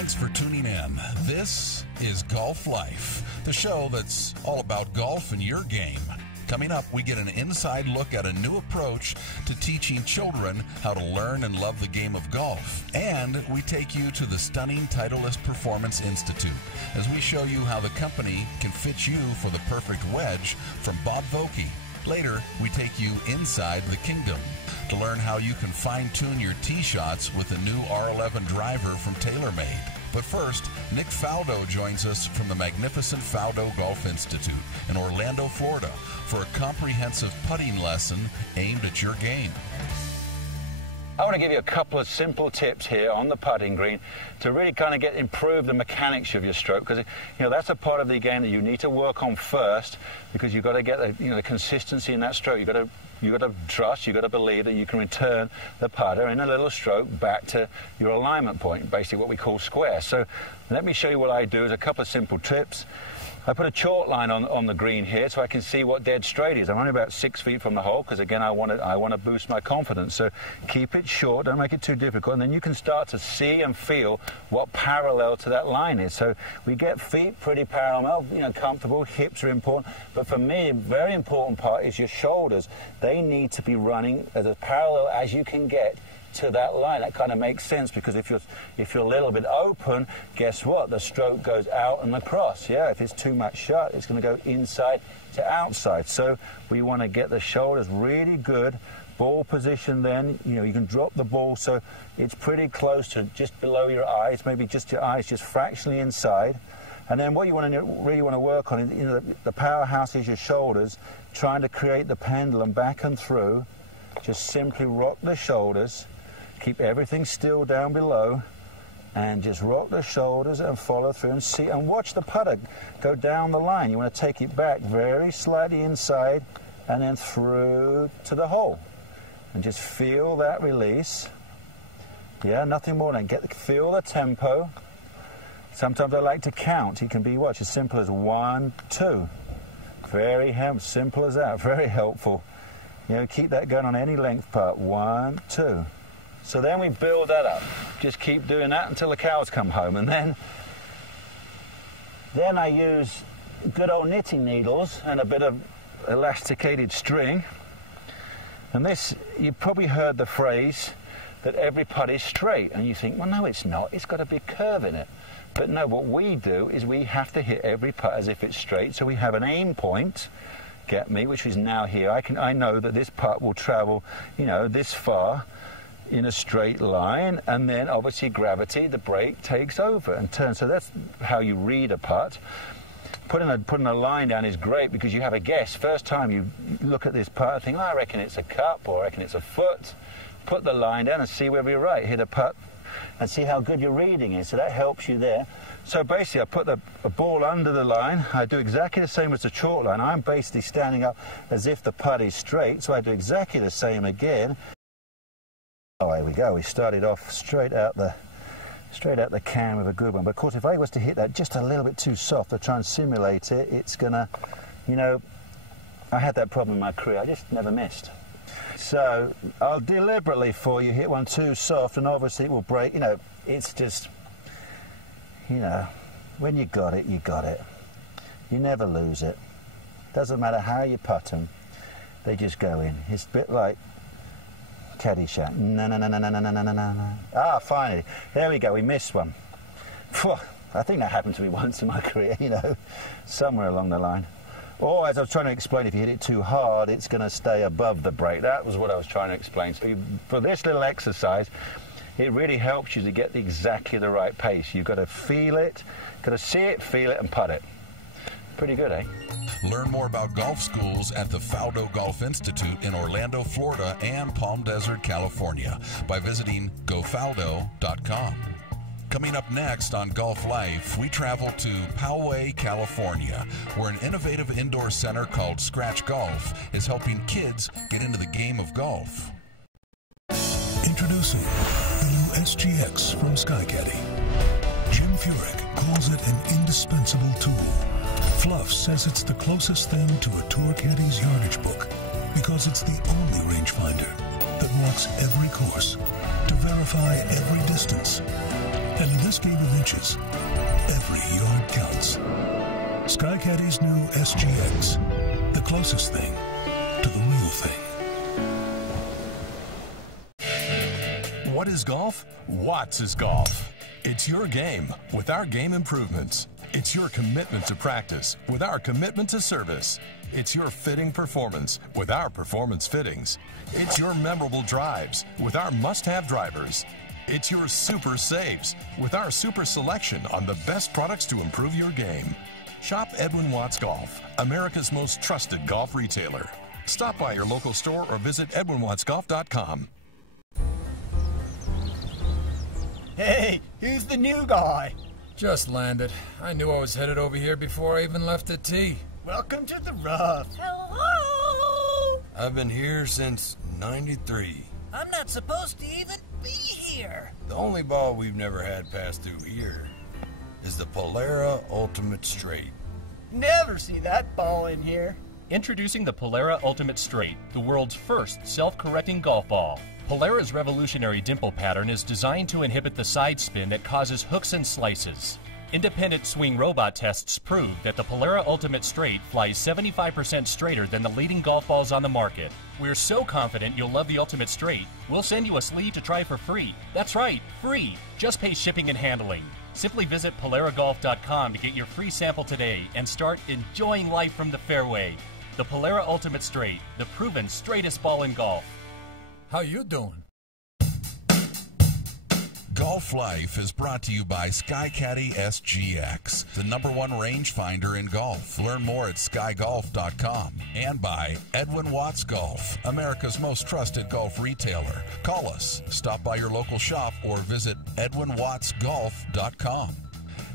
Thanks for tuning in. This is Golf Life, the show that's all about golf and your game. Coming up, we get an inside look at a new approach to teaching children how to learn and love the game of golf. And we take you to the stunning Titleist Performance Institute as we show you how the company can fit you for the perfect wedge from Vokey. Later, we take you inside the kingdom to learn how you can fine-tune your tee shots with the new R11 driver from TaylorMade. But first, Nick Faldo joins us from the magnificent Faldo Golf Institute in Orlando, Florida, for a comprehensive putting lesson aimed at your game. I want to give you a couple of simple tips here on the putting green to really kind of improve the mechanics of your stroke, because that's a part of the game that you need to work on first, because you've got to get the consistency in that stroke. You've got to trust, you've got to believe that you can return the putter in a little stroke back to your alignment point, basically what we call square. So let me show you what I do as a couple of simple tips. I put a chalk line on the green here so I can see what dead straight is. I'm only about 6 feet from the hole because, again, I want to boost my confidence. So keep it short, don't make it too difficult, and then you can start to see and feel what parallel to that line is. So we get feet pretty parallel, comfortable, hips are important, but for me, a very important part is your shoulders. They need to be running as parallel as you can get to that line. That kind of makes sense, because if you're a little bit open, guess what? The stroke goes out and across. Yeah, if it's too much shut, it's going to go inside to outside. So we want to get the shoulders really good. Ball position, then you can drop the ball so it's pretty close to just below your eyes, maybe just your eyes, just fractionally inside. And then what you really want to work on, the powerhouse is your shoulders, trying to create the pendulum back and through. Just simply rock the shoulders. Keep everything still down below, and just rock the shoulders and follow through and see and watch the putter go down the line. You want to take it back very slightly inside and then through to the hole, and just feel that release. Yeah, nothing more than feel the tempo. Sometimes I like to count. It can be as simple as 1, 2. Very simple as that. Very helpful. Keep that going on any length putt. 1, 2. So then we build that up. Just keep doing that until the cows come home. And then I use good old knitting needles and a bit of elasticated string. And this, you've probably heard the phrase that every putt is straight. And you think, well, no, it's not. It's got a big curve in it. But no, what we do is we have to hit every putt as if it's straight. So we have an aim point, which is now here. I know that this putt will travel, this far in a straight line, and then obviously gravity, the brake, takes over and turns. So that's how you read a putt. Putting a line down is great because you have a guess. First time you look at this putt, I think, I reckon it's a cup, or I reckon it's a foot. Put the line down and see whether you're right. Hit a putt and see how good your reading is. So that helps you there. So basically, I put a ball under the line. I do exactly the same as the chalk line. I'm basically standing up as if the putt is straight, so I do exactly the same again. Oh, here we go. We started off straight out the can with a good one. But of course, if I was to hit that just a little bit too soft to try and simulate it, it's gonna, I had that problem in my career. I just never missed. So I'll deliberately for you hit one too soft, and obviously it will break. It's just, when you got it, you got it. You never lose it. Doesn't matter how you putt them, they just go in. It's a bit like Caddyshack. No. Ah, finally. There we go. We missed one. Phew, I think that happened to me once in my career, somewhere along the line. Or, as I was trying to explain, if you hit it too hard, it's going to stay above the brake. That was what I was trying to explain. So for this little exercise, it really helps you to get exactly the right pace. You've got to feel it, got to see it, feel it, and putt it. Pretty good, eh? Learn more about golf schools at the Faldo Golf Institute in Orlando, Florida and Palm Desert, California by visiting gofaldo.com. Coming up next on Golf Life, we travel to Poway, California, where an innovative indoor center called Scratch Golf is helping kids get into the game of golf. Introducing the new SGX from SkyCaddy. Jim Furyk calls it an indispensable tool. Fluff says it's the closest thing to a tour caddy's yardage book because it's the only rangefinder that walks every course to verify every distance. And in this game of inches, every yard counts. SkyCaddie's new SGX, the closest thing to the real thing. What is golf? Watts is golf. It's your game with our game improvements. It's your commitment to practice with our commitment to service. It's your fitting performance with our performance fittings. It's your memorable drives with our must-have drivers. It's your super saves with our super selection on the best products to improve your game. Shop Edwin Watts Golf, America's most trusted golf retailer. Stop by your local store or visit edwinwattsgolf.com. Hey, who's the new guy? Just landed. I knew I was headed over here before I even left the tee. Welcome to the rough. Hello! I've been here since '93. I'm not supposed to even be here. The only ball we've never had pass through here is the Polara Ultimate Straight. Never see that ball in here. Introducing the Polara Ultimate Straight, the world's first self-correcting golf ball. Polara's revolutionary dimple pattern is designed to inhibit the side spin that causes hooks and slices. Independent swing robot tests prove that the Polara Ultimate Straight flies 75% straighter than the leading golf balls on the market. We're so confident you'll love the Ultimate Straight, we'll send you a sleeve to try for free. That's right, free. Just pay shipping and handling. Simply visit polaragolf.com to get your free sample today and start enjoying life from the fairway. The Polara Ultimate Straight, the proven straightest ball in golf. How you doing? Golf Life is brought to you by SkyCaddie SGX, the #1 rangefinder in golf. Learn more at skygolf.com. And by Edwin Watts Golf, America's most trusted golf retailer. Call us, stop by your local shop, or visit edwinwattsgolf.com.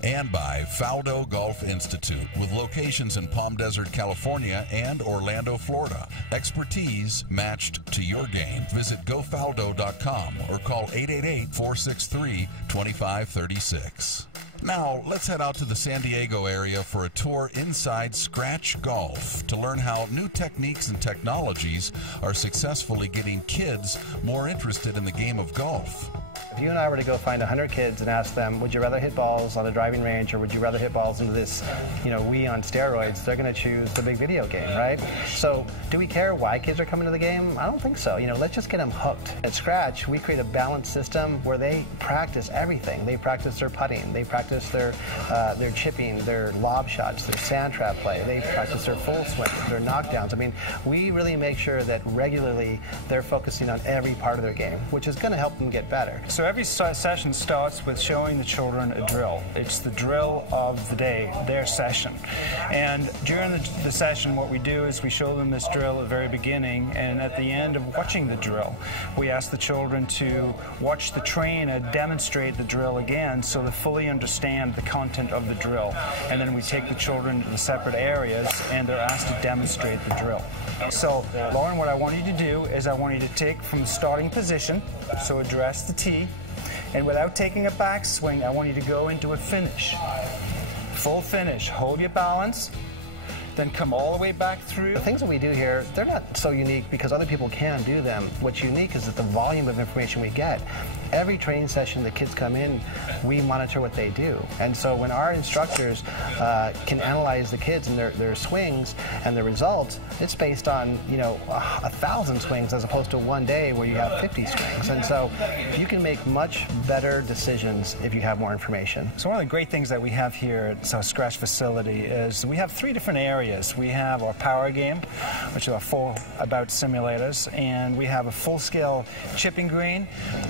And by Faldo Golf Institute, with locations in Palm Desert, California and Orlando, Florida. Expertise matched to your game. Visit gofaldo.com or call 888-463-2536. Now, let's head out to the San Diego area for a tour inside Scratch Golf to learn how new techniques and technologies are successfully getting kids more interested in the game of golf. If you and I were to go find 100 kids and ask them, would you rather hit balls on a driving range or would you rather hit balls into this, Wii on steroids, they're going to choose the big video game, right? So do we care why kids are coming to the game? I don't think so. Let's just get them hooked. At Scratch, we create a balanced system where they practice everything. They practice their putting. They practice their chipping, their lob shots, their sand trap play. They practice their full swing, their knockdowns. We really make sure that regularly they're focusing on every part of their game, which is going to help them get better. So every session starts with showing the children a drill. It's the drill of the day, their session. And during the session, what we do is we show them this drill at the very beginning, and at the end of watching the drill, we ask the children to watch the trainer demonstrate the drill again so they fully understand the content of the drill. And then we take the children to the separate areas, and they're asked to demonstrate the drill. So, Lauren, what I want you to do is I want you to take from the starting position, so address the tee, and without taking a backswing, I want you to go into a finish. Full finish. Hold your balance, then come all the way back through. The things that we do here, they're not so unique because other people can do them. What's unique is that the volume of information we get. Every training session the kids come in, we monitor what they do. And so when our instructors can analyze the kids and their swings and the results, it's based on 1,000 swings as opposed to one day where you have 50 swings. And so you can make much better decisions if you have more information. So one of the great things that we have here at our Scratch facility is we have 3 different areas. We have our power game, which are full about simulators, and we have a full-scale chipping green,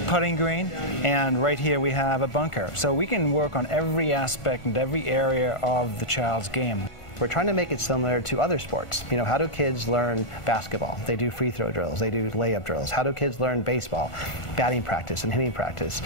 putting green, and right here we have a bunker. So we can work on every aspect and every area of the child's game. We're trying to make it similar to other sports. How do kids learn basketball? They do free throw drills, they do layup drills. How do kids learn baseball? Batting practice and hitting practice.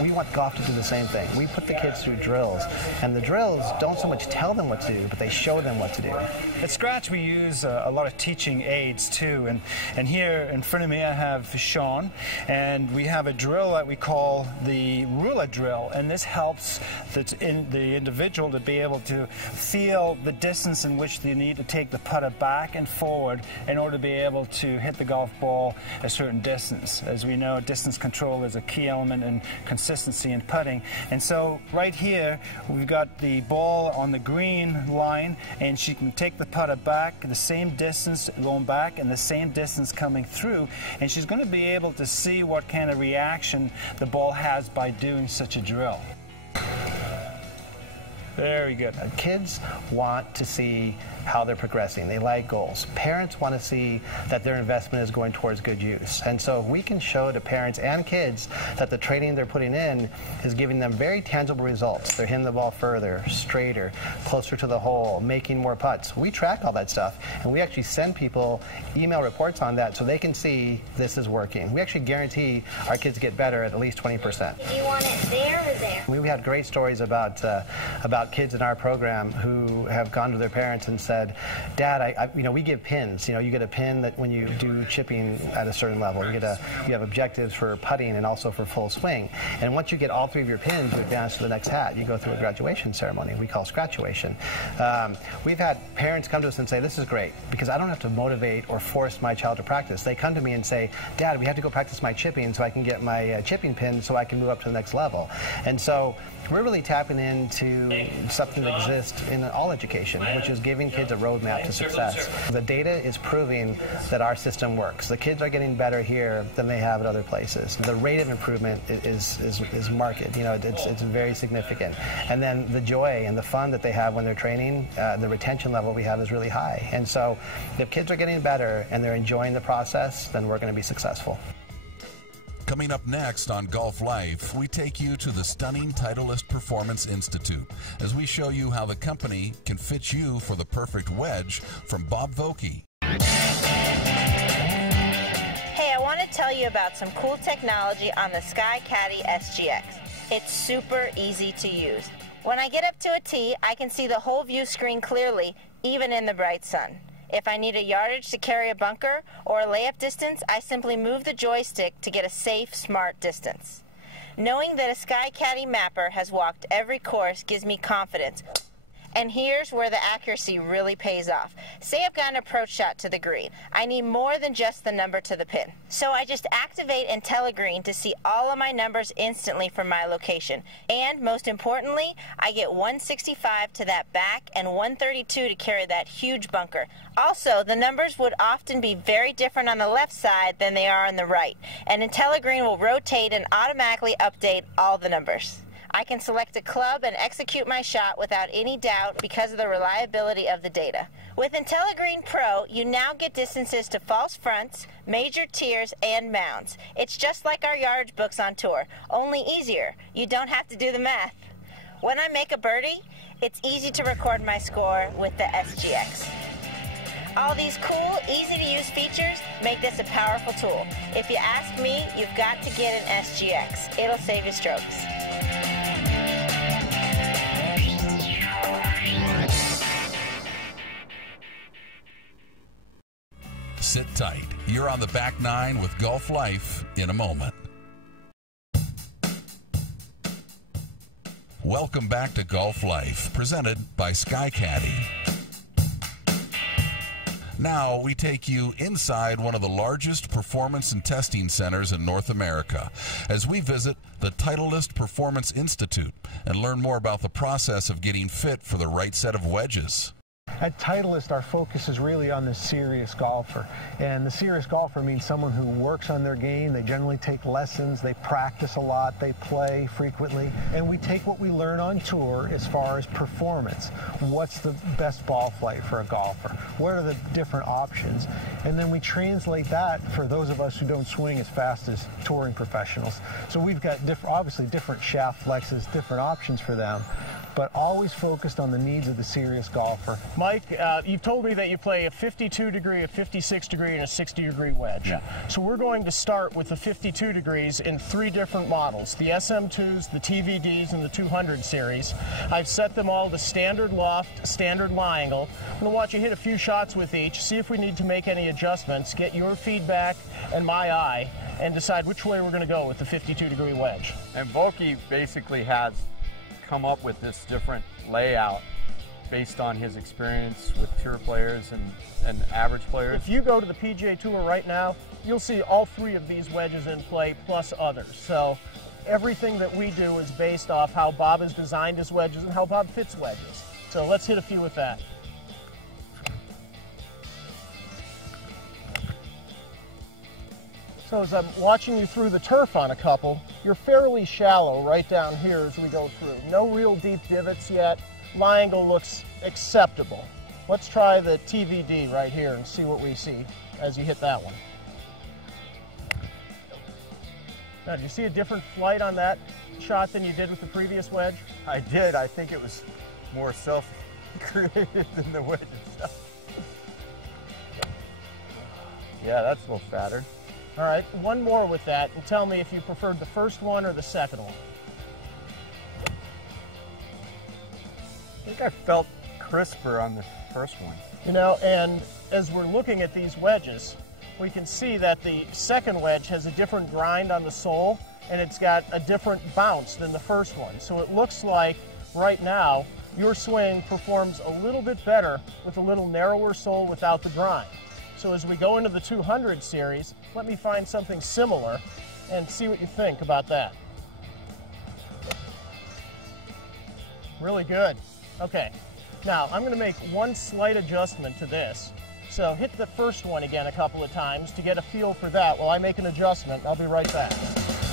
We want golf to do the same thing. We put the kids through drills, and the drills don't so much tell them what to do, but they show them what to do. At Scratch, we use a lot of teaching aids too, and here in front of me I have Sean, and we have a drill that we call the ruler drill, and this helps the individual to be able to feel the distance in which you need to take the putter back and forward in order to be able to hit the golf ball a certain distance. As we know, distance control is a key element in consistency in putting. And so right here, we've got the ball on the green line, and she can take the putter back the same distance going back and the same distance coming through, and she's going to be able to see what kind of reaction the ball has by doing such a drill. Very good. Kids want to see how they're progressing. They like goals. Parents want to see that their investment is going towards good use. And so if we can show to parents and kids that the training they're putting in is giving them very tangible results. They're hitting the ball further, straighter, closer to the hole, making more putts. We track all that stuff, and we actually send people email reports on that so they can see this is working. We actually guarantee our kids get better at least 20%. Do you want it there or there? We had great stories about kids in our program who have gone to their parents and said, Dad, we give pins. You get a pin that when you do chipping at a certain level, you have objectives for putting and also for full swing. And once you get all 3 of your pins, you advance to the next hat. You go through a graduation ceremony we call scratchuation. We've had parents come to us and say, this is great because I don't have to motivate or force my child to practice. They come to me and say, Dad, we have to go practice my chipping so I can get my chipping pin so I can move up to the next level. And so we're really tapping into something that exists in all education, which is giving kids a roadmap to success. The data is proving that our system works. The kids are getting better here than they have at other places. The rate of improvement is marked. It's very significant. And then the joy and the fun that they have when they're training, the retention level we have is really high. And so if kids are getting better and they're enjoying the process, then we're going to be successful. Coming up next on Golf Life, we take you to the stunning Titleist Performance Institute as we show you how the company can fit you for the perfect wedge from Bob Vokey. Hey, I want to tell you about some cool technology on the Sky Caddy SGX. It's super easy to use. When I get up to a tee, I can see the whole view screen clearly, even in the bright sun. If I need a yardage to carry a bunker or a layup distance, I simply move the joystick to get a safe, smart distance. Knowing that a Sky Caddy mapper has walked every course gives me confidence. And here's where the accuracy really pays off. Say I've got an approach shot to the green. I need more than just the number to the pin. So I just activate IntelliGreen to see all of my numbers instantly from my location. And most importantly, I get 165 to that back and 132 to carry that huge bunker. Also, the numbers would often be very different on the left side than they are on the right. And IntelliGreen will rotate and automatically update all the numbers. I can select a club and execute my shot without any doubt because of the reliability of the data. With IntelliGreen Pro, you now get distances to false fronts, major tiers, and mounds. It's just like our yardage books on tour, only easier. You don't have to do the math. When I make a birdie, it's easy to record my score with the SGX. All these cool, easy-to-use features make this a powerful tool. If you ask me, you've got to get an SGX. It'll save you strokes. Sit tight. You're on the back nine with Golf Life in a moment. Welcome back to Golf Life, presented by Sky Caddy. Now we take you inside one of the largest performance and testing centers in North America as we visit the Titleist Performance Institute and learn more about the process of getting fit for the right set of wedges. At Titleist, our focus is really on the serious golfer. And the serious golfer means someone who works on their game. They generally take lessons. They practice a lot. They play frequently. And we take what we learn on tour as far as performance. What's the best ball flight for a golfer? What are the different options? And then we translate that for those of us who don't swing as fast as touring professionals. So we've got obviously different shaft flexes, different options for them, but always focused on the needs of the serious golfer. Mike, you've told me that you play a 52 degree, a 56 degree, and a 60 degree wedge. Yeah. So we're going to start with the 52 degrees in 3 different models, the SM2s, the TVDs, and the 200 series. I've set them all to standard loft, standard lie angle. I'm going to watch you hit a few shots with each, see if we need to make any adjustments, get your feedback and my eye, and decide which way we're going to go with the 52 degree wedge. And Vokey basically has come up with this different layout based on his experience with pure players and average players? If you go to the PGA Tour right now, you'll see all 3 of these wedges in play plus others. So everything that we do is based off how Bob has designed his wedges and how Bob fits wedges. So let's hit a few with that. So as I'm watching you through the turf on a couple, you're fairly shallow right down here as we go through. No real deep divots yet. Lie angle looks acceptable. Let's try the TVD right here and see what we see as you hit that one. Now, do you see a different flight on that shot than you did with the previous wedge? I did. I think it was more self-created than the wedge itself. Yeah, that's a little fatter. All right, one more with that, and tell me if you preferred the first one or the second one. I think I felt crisper on the first one. You know, and as we're looking at these wedges, we can see that the second wedge has a different grind on the sole, and it's got a different bounce than the first one. So it looks like right now your swing performs a little bit better with a little narrower sole without the grind. So as we go into the 200 series, let me find something similar and see what you think about that. Really good. Okay, now I'm going to make one slight adjustment to this. So hit the first one again a couple of times to get a feel for that while I make an adjustment. I'll be right back.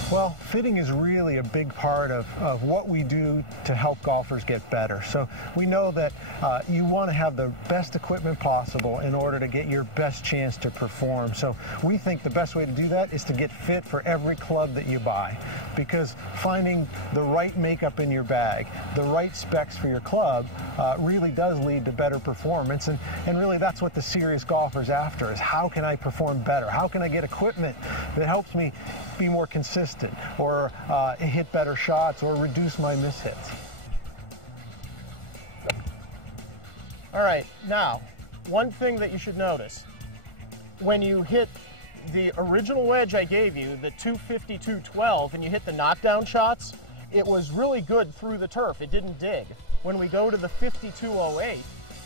Well, fitting is really a big part of what we do to help golfers get better. So we know that you want to have the best equipment possible in order to get your best chance to perform. So we think the best way to do that is to get fit for every club that you buy, because finding the right makeup in your bag, the right specs for your club really does lead to better performance. And really that's what the serious golfer's after, is how can I perform better? How can I get equipment that helps me be more consistent, or hit better shots, or reduce my mishits? All right, now, one thing that you should notice, when you hit the original wedge I gave you, the 250-212, and you hit the knockdown shots, it was really good through the turf. It didn't dig. When we go to the 52-08,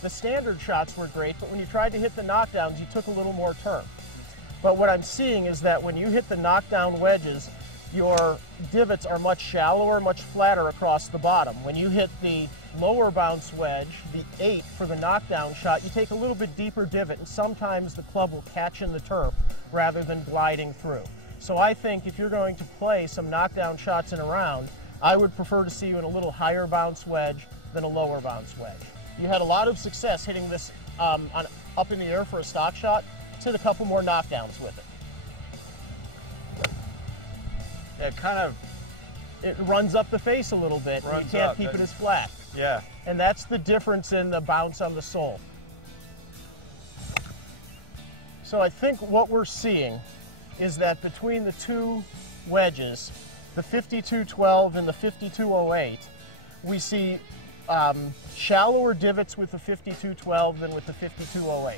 the standard shots were great, but when you tried to hit the knockdowns, you took a little more turf. But what I'm seeing is that when you hit the knockdown wedges, your divots are much shallower, much flatter across the bottom. When you hit the lower bounce wedge, the 8 for the knockdown shot, you take a little bit deeper divot, and sometimes the club will catch in the turf rather than gliding through. So I think if you're going to play some knockdown shots in a round, I would prefer to see you in a little higher bounce wedge than a lower bounce wedge. You had a lot of success hitting this up in the air for a stock shot. Let's hit a couple more knockdowns with it. It runs up the face a little bit, and you can't keep it as flat. Yeah. And that's the difference in the bounce on the sole. So I think what we're seeing is that between the two wedges, the 52-12 and the 52-08, we see shallower divots with the 52-12 than with the 52-08.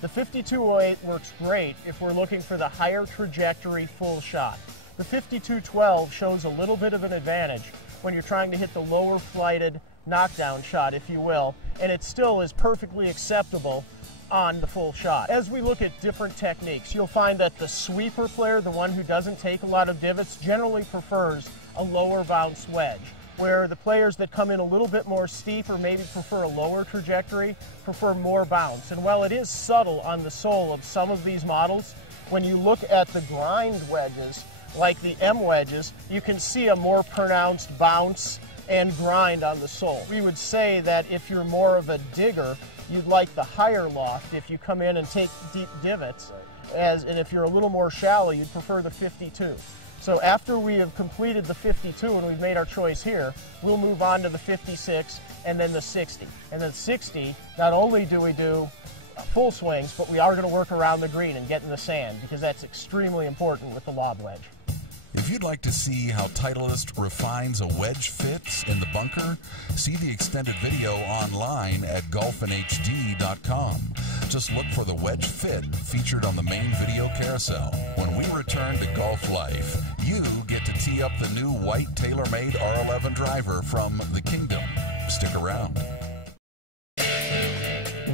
The 52-08 works great if we're looking for the higher trajectory full shot. The 52-12 shows a little bit of an advantage when you're trying to hit the lower flighted knockdown shot, if you will, and it still is perfectly acceptable on the full shot. As we look at different techniques, you'll find that the sweeper player, the one who doesn't take a lot of divots, generally prefers a lower bounce wedge, where the players that come in a little bit more steep or maybe prefer a lower trajectory prefer more bounce. And while it is subtle on the sole of some of these models, when you look at the grind wedges, like the M wedges, you can see a more pronounced bounce and grind on the sole. We would say that if you're more of a digger, you'd like the higher loft if you come in and take deep divots, and if you're a little more shallow, you'd prefer the 52. So after we have completed the 52 and we've made our choice here, we'll move on to the 56 and then the 60. And then 60, not only do we do full swings, but we are going to work around the green and get in the sand, because that's extremely important with the lob wedge. If you'd like to see how Titleist refines a wedge fits in the bunker, see the extended video online at golfinhd.com. Just look for the wedge fit featured on the main video carousel. When we return to Golf Life, you get to tee up the new white TaylorMade R11 driver from the Kingdom. Stick around.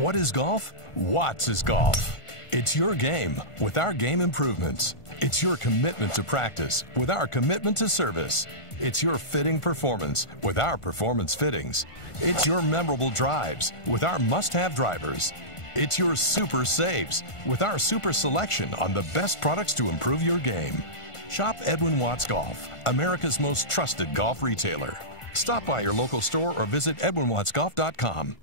What is golf? Watts is golf. It's your game with our game improvements. It's your commitment to practice with our commitment to service. It's your fitting performance with our performance fittings. It's your memorable drives with our must-have drivers. It's your super saves with our super selection on the best products to improve your game. Shop Edwin Watts Golf, America's most trusted golf retailer. Stop by your local store or visit edwinwattsgolf.com.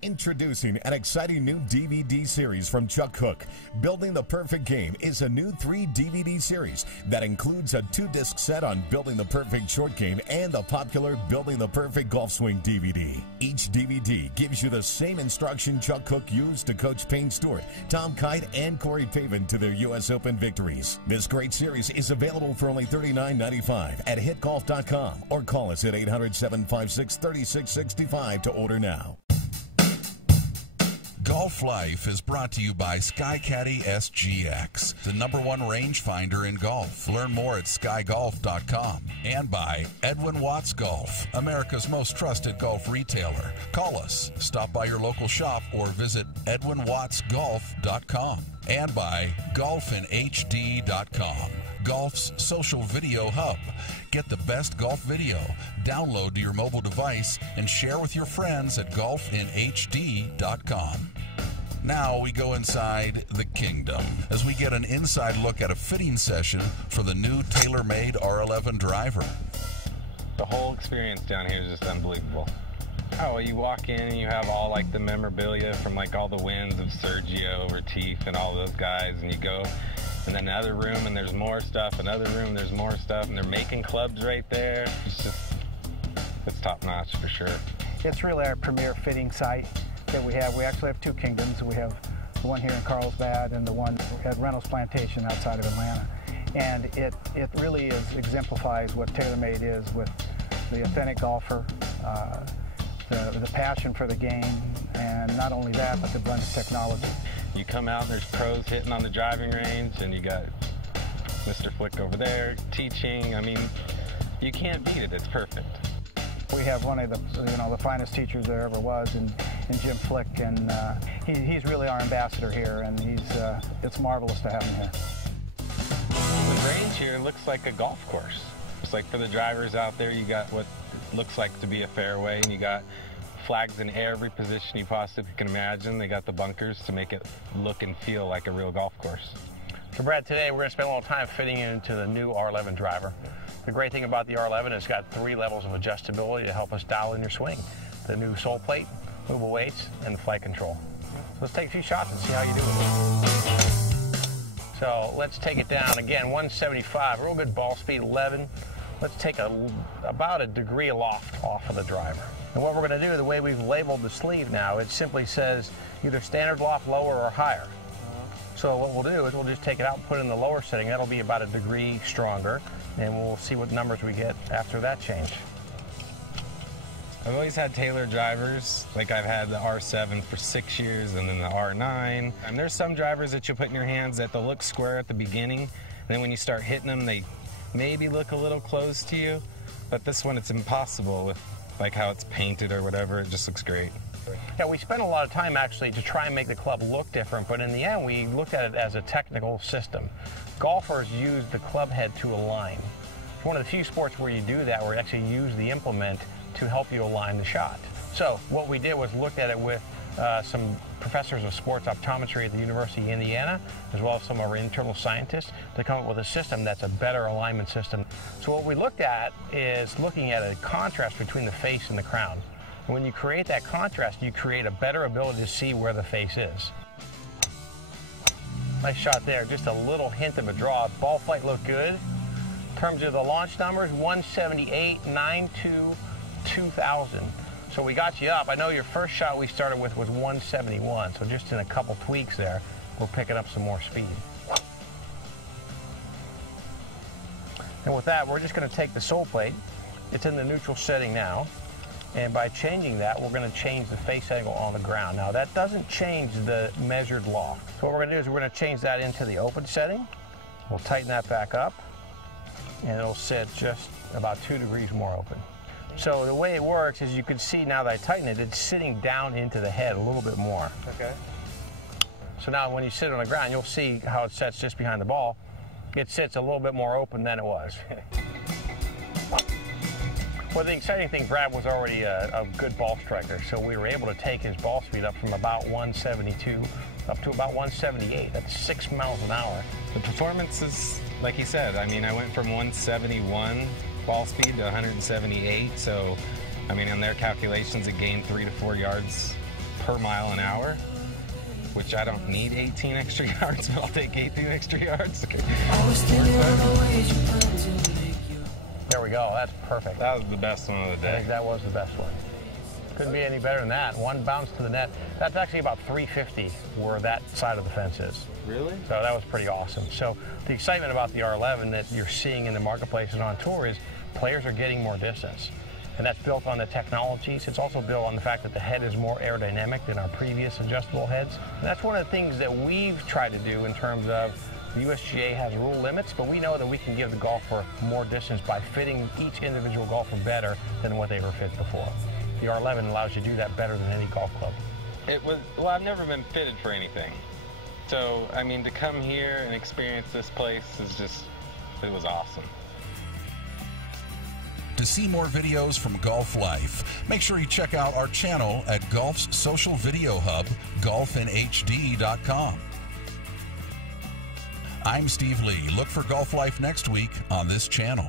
Introducing an exciting new DVD series from Chuck Cook. Building the Perfect Game is a new 3-DVD series that includes a 2-disc set on building the perfect short game and the popular Building the Perfect Golf Swing DVD. Each DVD gives you the same instruction Chuck Cook used to coach Payne Stewart, Tom Kite, and Corey Pavin to their U.S. Open victories. This great series is available for only $39.95 at hitgolf.com or call us at 800-756-3665 to order now. Golf Life is brought to you by SkyCaddy SGX, the #1 rangefinder in golf. Learn more at skygolf.com. And by Edwin Watts Golf, America's most trusted golf retailer. Call us, stop by your local shop, or visit edwinwattsgolf.com. And by golfinhd.com, golf's social video hub. Get the best golf video, download to your mobile device, and share with your friends at golfinhd.com. Now we go inside the kingdom as we get an inside look at a fitting session for the new tailor-made R11 driver. The whole experience down here is just unbelievable. Oh, you walk in and you have all like the memorabilia from like all the wins of Sergio, Retief, and all those guys, and you go in another room and there's more stuff, another room there's more stuff, and they're making clubs right there. It's top notch for sure. It's really our premier fitting site that we have. We actually have 2 kingdoms. We have the one here in Carlsbad and the one at Reynolds Plantation outside of Atlanta. And it really exemplifies what TaylorMade is with the authentic golfer, the passion for the game, and not only that, but the blend of technology. You come out and there's pros hitting on the driving range, and you got Mr. Flick over there teaching. I mean, you can't beat it. It's perfect. We have one of the finest teachers there ever was in Jim Flick, and he's really our ambassador here, and it's marvelous to have him here. The range here looks like a golf course. It's like for the drivers out there, you got what looks like to be a fairway, and you got flags in every position you possibly can imagine. They got the bunkers to make it look and feel like a real golf course. So Brad, today we're going to spend a little time fitting into the new R11 driver. The great thing about the R11 is it's got 3 levels of adjustability to help us dial in your swing. The new sole plate, movable weights, and the flight control. So let's take a few shots and see how you do with it. So let's take it down. Again, 175, real good ball speed, 11. Let's take about a degree loft off of the driver. And what we're going to do, the way we've labeled the sleeve now, it simply says either standard loft, lower, or higher. So what we'll do is we'll just take it out and put it in the lower setting. That'll be about a degree stronger, and we'll see what numbers we get after that change. I've always had Taylor drivers. Like I've had the R7 for 6 years and then the R9. And there's some drivers that you put in your hands that they'll look square at the beginning, and then when you start hitting them, they maybe look a little close to you. But this one, it's impossible with like how it's painted or whatever. It just looks great. Yeah, we spent a lot of time actually to try and make the club look different, but in the end we looked at it as a technical system. Golfers use the club head to align. It's one of the few sports where you do that, where you actually use the implement to help you align the shot. So what we did was look at it with some professors of sports optometry at the University of Indiana, as well as some of our internal scientists, to come up with a system that's a better alignment system. So what we looked at is looking at a contrast between the face and the crown. When you create that contrast, you create a better ability to see where the face is. Nice shot there, just a little hint of a draw. Ball flight looked good. In terms of the launch numbers, 178, 92, 2000. So we got you up. I know your first shot we started with was 171, so just in a couple tweaks there, we're picking up some more speed. And with that, we're just going to take the sole plate. It's in the neutral setting now. And by changing that, we're going to change the face angle on the ground. Now, that doesn't change the measured loft. So what we're going to do is we're going to change that into the open setting. We'll tighten that back up, and it'll sit just about 2 degrees more open. So the way it works is you can see now that I tighten it, it's sitting down into the head a little bit more. Okay. So now when you sit on the ground, you'll see how it sets just behind the ball. It sits a little bit more open than it was. Well, the exciting thing, Brad was already a good ball striker, so we were able to take his ball speed up from about 172 up to about 178. That's 6 miles an hour. The performance is, like he said, I mean, I went from 171 ball speed to 178, so, I mean, on their calculations, it gained 3 to 4 yards per mile an hour, which I don't need 18 extra yards, but I'll take 18 extra yards. Okay. There we go. That's perfect. That was the best one of the day. I think that was the best one. Couldn't be any better than that. One bounce to the net. That's actually about 350 where that side of the fence is. Really? So that was pretty awesome. So the excitement about the R11 that you're seeing in the marketplace and on tour is players are getting more distance. And that's built on the technologies. It's also built on the fact that the head is more aerodynamic than our previous adjustable heads. And that's one of the things that we've tried to do in terms of the USGA has rule limits, but we know that we can give the golfer more distance by fitting each individual golfer better than what they were fit before. The R11 allows you to do that better than any golf club. It was, well, I've never been fitted for anything. So, I mean, to come here and experience this place is just, it was awesome. To see more videos from Golf Life, make sure you check out our channel at Golf's social video hub, golfinhd.com. I'm Steve Lee. Look for Golf Life next week on this channel.